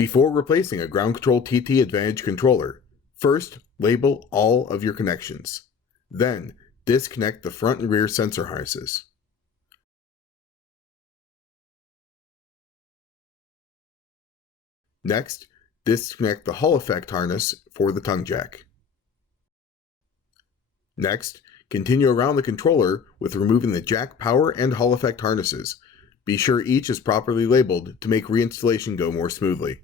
Before replacing a ground control TT Advantage controller, first label all of your connections. Then, disconnect the front and rear sensor harnesses. Next, disconnect the Hall effect harness for the tongue jack. Next, continue around the controller with removing the jack power and Hall effect harnesses. Be sure each is properly labeled to make reinstallation go more smoothly.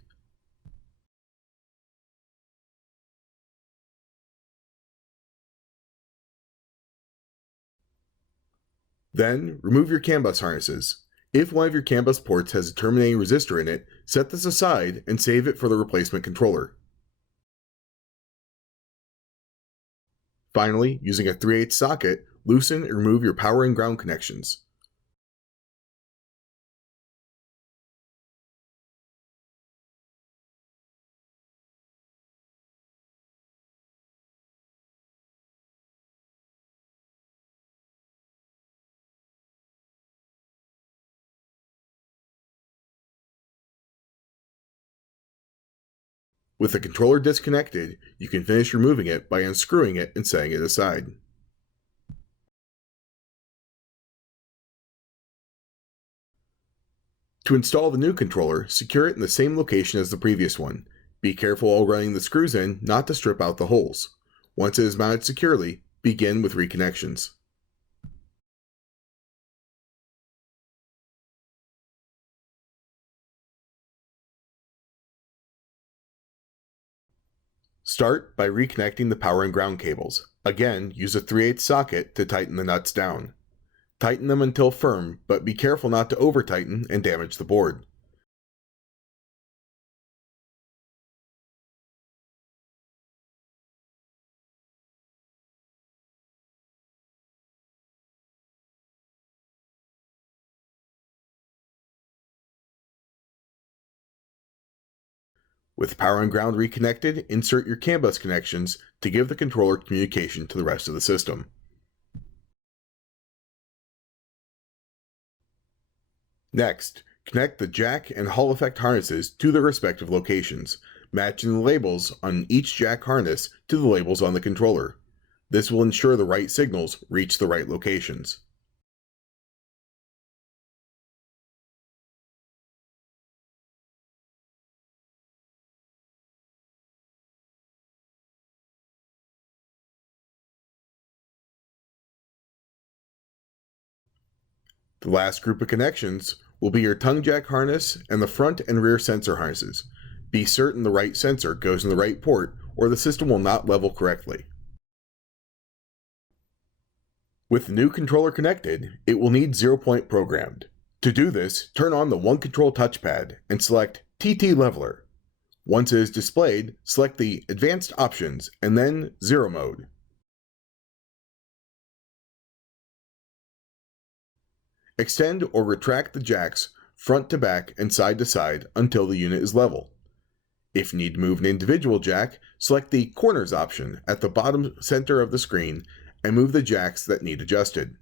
Then, remove your CAN bus harnesses. If one of your CAN bus ports has a terminating resistor in it, set this aside and save it for the replacement controller. Finally, using a 3/8 socket, loosen and remove your power and ground connections. With the controller disconnected, you can finish removing it by unscrewing it and setting it aside. To install the new controller, secure it in the same location as the previous one. Be careful while running the screws in not to strip out the holes. Once it is mounted securely, begin with reconnections. Start by reconnecting the power and ground cables. Again, use a 3/8 socket to tighten the nuts down. Tighten them until firm, but be careful not to over-tighten and damage the board. With power and ground reconnected, insert your CAN bus connections to give the controller communication to the rest of the system. Next, connect the jack and Hall effect harnesses to their respective locations, matching the labels on each jack harness to the labels on the controller. This will ensure the right signals reach the right locations. The last group of connections will be your tongue jack harness and the front and rear sensor harnesses. Be certain the right sensor goes in the right port or the system will not level correctly. With the new controller connected, it will need 0-point programmed. To do this, turn on the One Control touchpad and select TT Leveler. Once it is displayed, select the Advanced Options and then 0 mode. Extend or retract the jacks front to back and side to side until the unit is level. If you need to move an individual jack, select the Corners option at the bottom center of the screen and move the jacks that need adjusted.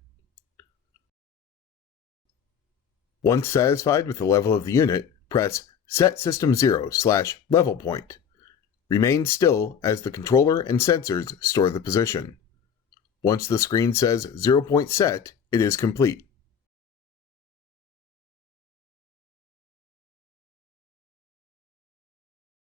Once satisfied with the level of the unit, press Set System 0/level point. Remain still as the controller and sensors store the position. Once the screen says 0 point set, it is complete.